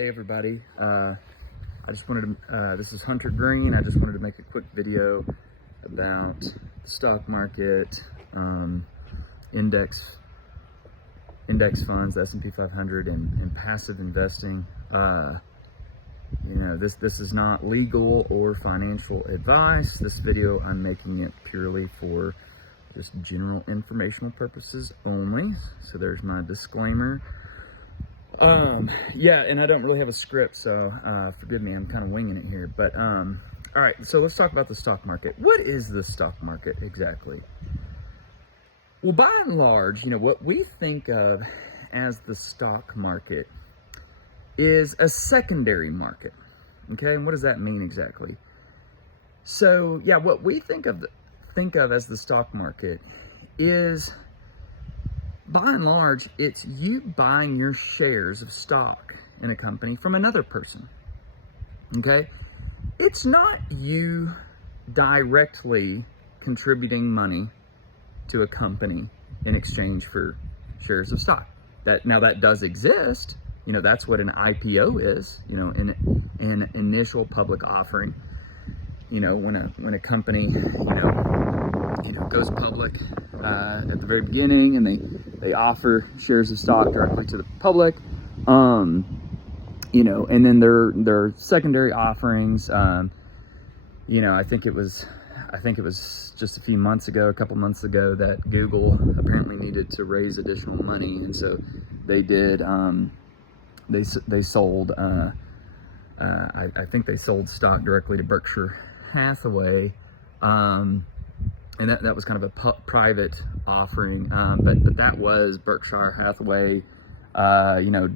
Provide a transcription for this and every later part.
Hey everybody, I just wanted to, this is Hunter Green. I just wanted to make a quick video about the stock market, index funds, the S&P 500, and passive investing. This is not legal or financial advice. This video, I'm making it purely for just general informational purposes only. So there's my disclaimer. Yeah, and I don't really have a script, so forgive me, I'm kind of winging it here. But all right, so let's talk about the stock market. What is the stock market exactly? Well, by and large, what we think of as the stock market is a secondary market. Okay, and what does that mean exactly? So yeah, what we think of as the stock market is, by and large, it's you buying your shares of stock in a company from another person. Okay, it's not you directly contributing money to a company in exchange for shares of stock. That does exist. That's what an IPO is. An initial public offering. When a company goes public at the very beginning, and they offer shares of stock directly to the public, and then their secondary offerings. I think it was just a couple months ago, that Google apparently needed to raise additional money, and so they did. They sold. I think they sold stock directly to Berkshire Hathaway, and that was kind of a private offering. But that was Berkshire Hathaway,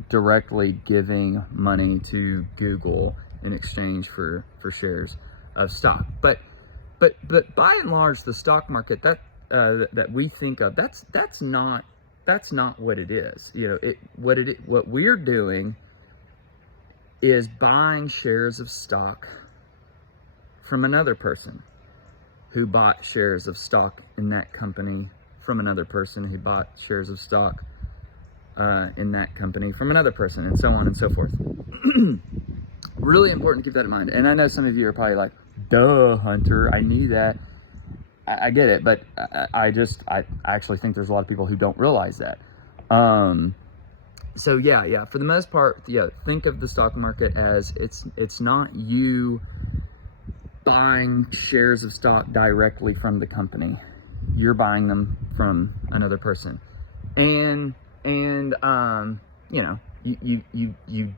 directly giving money to Google in exchange for shares of stock. But by and large, the stock market that we think of, that's not what it is. What we're doing is buying shares of stock from another person who bought shares of stock in that company from another person who bought shares of stock in that company from another person, and so on and so forth. Really important to keep that in mind. And I know some of you are probably like, duh, Hunter, I knew that. I get it, but I actually think there's a lot of people who don't realize that. So yeah, for the most part, think of the stock market as it's not you buying shares of stock directly from the company. You're buying them from another person, and you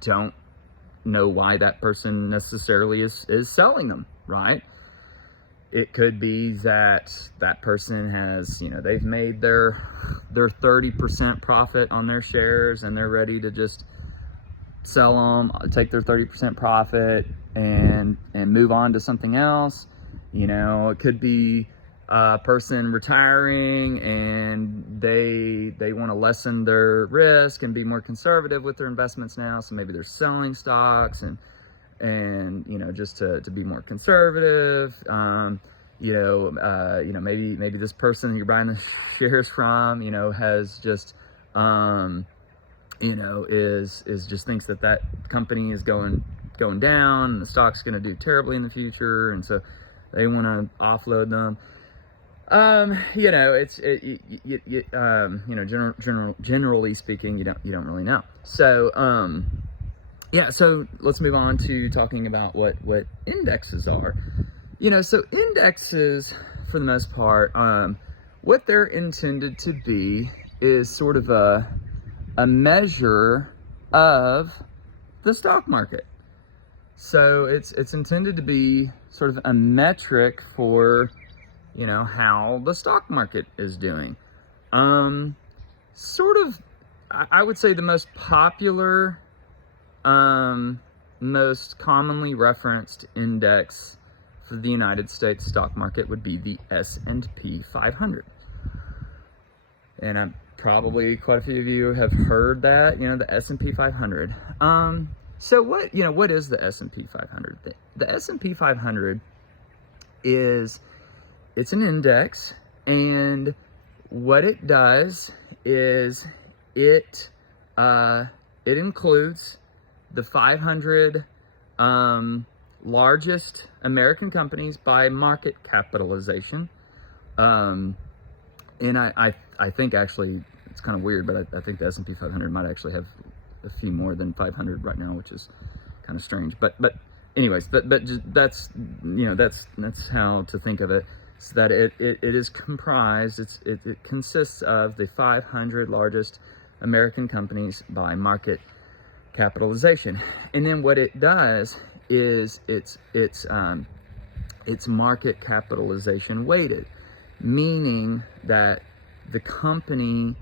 don't know why that person necessarily is selling them, right? It could be that person has, they've made their 30% profit on their shares, and they're ready to just sell them, take their 30% profit and move on to something else. It could be a person retiring, and they want to lessen their risk and be more conservative with their investments now, so maybe they're selling stocks and just to be more conservative. Maybe this person you're buying the shares from, has just is just thinks that company is going down, and the stock's going to do terribly in the future, and so they want to offload them. Generally speaking, you don't really know. So so let's move on to talking about what indexes are. So indexes, for the most part, what they're intended to be is sort of a measure of the stock market. So it's intended to be sort of a metric for, how the stock market is doing. I would say the most popular, most commonly referenced index for the United States stock market would be the S&P 500. And probably quite a few of you have heard that, the S&P 500. So what is the S&P 500? The S&P 500 it's an index, and what it does is it includes the 500 largest American companies by market capitalization. And I think actually it's kind of weird, but I think the S&P 500 might actually have a few more than 500 right now, which is kind of strange. But anyways, that's that's how to think of it. So that it is comprised. It consists of the 500 largest American companies by market capitalization, and then what it does is it's market capitalization weighted, meaning that the company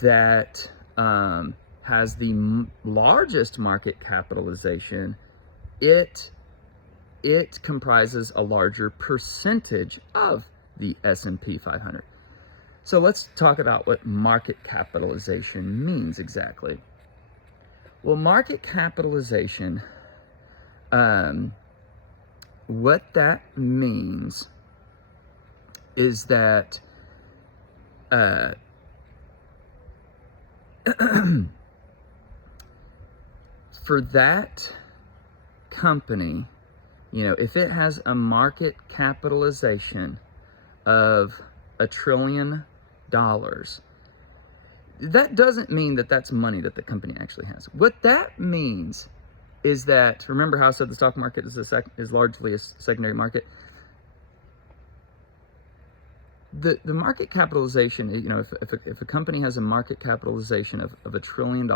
that has the largest market capitalization, it comprises a larger percentage of the S&P 500. So let's talk about what market capitalization means exactly. Well, market capitalization, what that means is that for that company, if it has a market capitalization of $1 trillion, that doesn't mean that that's money that the company actually has. What that means is that, remember how I said the stock market is largely a secondary market? The market capitalization, if a company has a market capitalization of $1 trillion,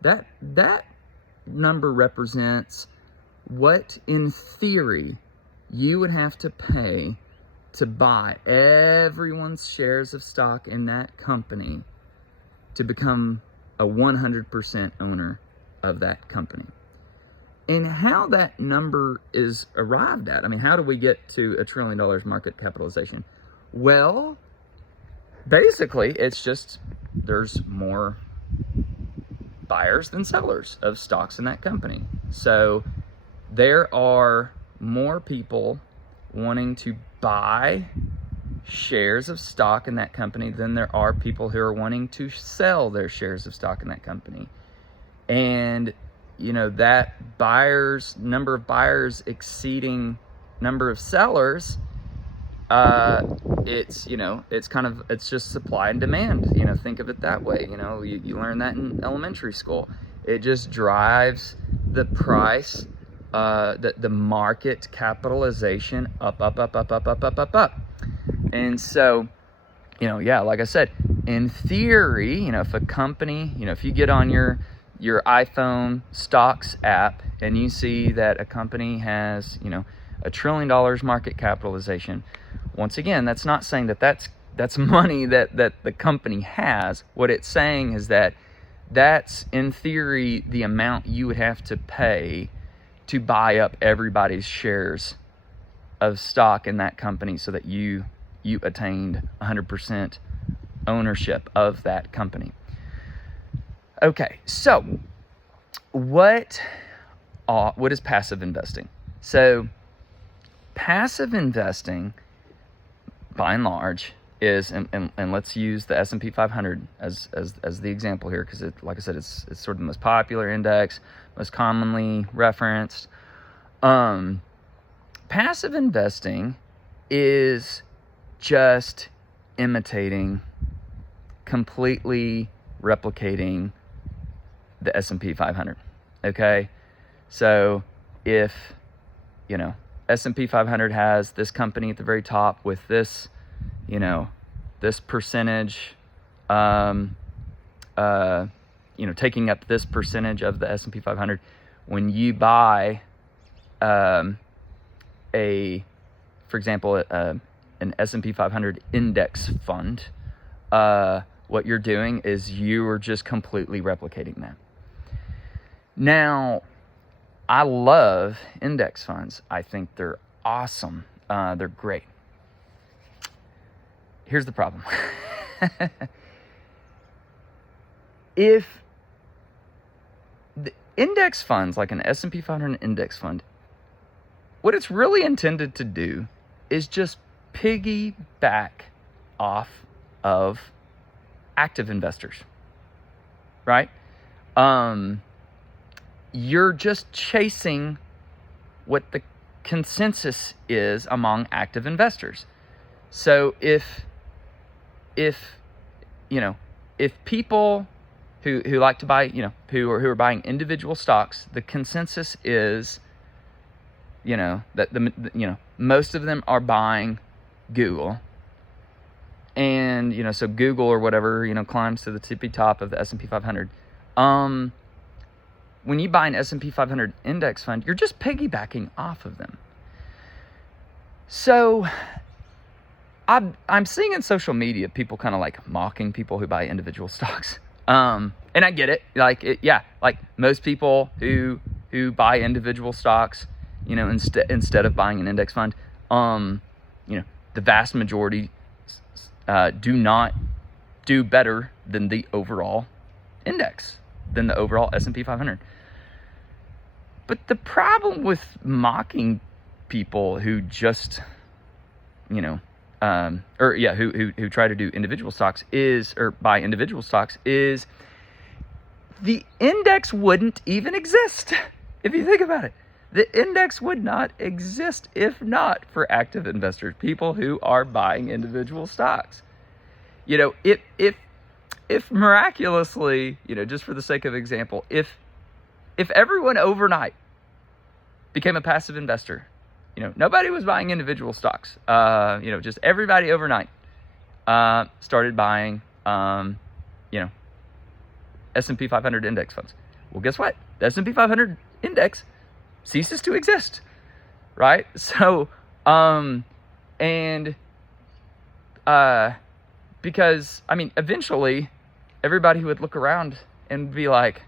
that number represents what, in theory, you would have to pay to buy everyone's shares of stock in that company to become a 100% owner of that company. And how that number is arrived at, how do we get to $1 trillion market capitalization? Well, basically, it's just there's more buyers than sellers of stocks in that company. So there are more people wanting to buy shares of stock in that company than there are people who are wanting to sell their shares of stock in that company. And that number of buyers exceeding number of sellers, it's just supply and demand. Think of it that way. You learn that in elementary school. It just drives the price, the market capitalization up. And so, like I said, in theory, if a company, if you get on your iPhone stocks app and you see that a company has, $1 trillion market capitalization, once again, that's not saying that that's money that the company has. What it's saying is that that's, in theory, the amount you would have to pay to buy up everybody's shares of stock in that company so that you attained 100% ownership of that company. Okay, so what is passive investing? So passive investing, by and large, is, and let's use the S&P 500 as the example here, because like I said, it's sort of the most popular index, most commonly referenced. Passive investing is just imitating, completely replicating the S&P 500. Okay, so if S&P 500 has this company at the very top with this, this percentage, taking up this percentage of the S&P 500, when you buy for example, an S&P 500 index fund, what you're doing is you are just completely replicating that. Now, I love index funds. I think they're awesome. They're great. Here's the problem. If the index funds, like an S&P 500 index fund, what it's really intended to do is just piggyback off of active investors, right? you're just chasing what the consensus is among active investors. So if people who like to buy, who are buying individual stocks, the consensus is, that most of them are buying Google. And, so Google or whatever, climbs to the tippy top of the S&P 500. When you buy an S&P 500 index fund, you're just piggybacking off of them. So I'm seeing in social media people kind of like mocking people who buy individual stocks. And I get it. Like most people who buy individual stocks, instead of buying an index fund, the vast majority do not do better than the overall index, than the overall S&P 500. But the problem with mocking people who just, who try to do individual stocks or buy individual stocks is the index wouldn't even exist. If you think about it, the index would not exist if not for active investors, people who are buying individual stocks. If miraculously, just for the sake of example, if everyone overnight became a passive investor, nobody was buying individual stocks, just everybody overnight started buying, S&P 500 index funds. Well, guess what? The S&P 500 index ceases to exist, right? So, because, eventually everybody would look around and be like,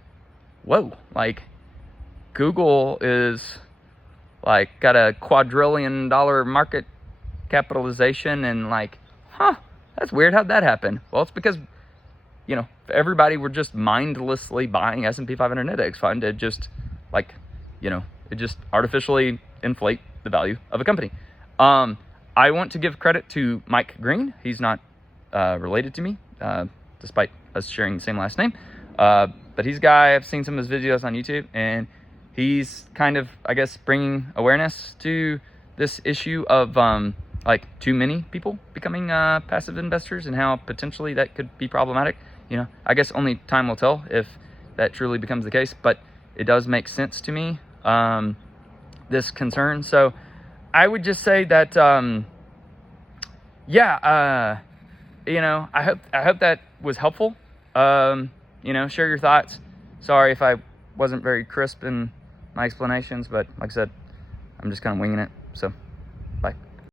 whoa, like Google is like got a $250 billion market capitalization and that's weird. How'd that happen? Well, it's because, if everybody were just mindlessly buying S&P 500 index fund, it just it just artificially inflate the value of a company. I want to give credit to Mike Green. He's not related to me, despite us sharing the same last name. But he's a guy, I've seen some of his videos on YouTube, and he's kind of, I guess, bringing awareness to this issue of too many people becoming passive investors and how potentially that could be problematic. I guess only time will tell if that truly becomes the case, but it does make sense to me, this concern. So I would just say that, I hope that was helpful. Share your thoughts. Sorry if I wasn't very crisp in my explanations, but like I said, I'm just kind of winging it. So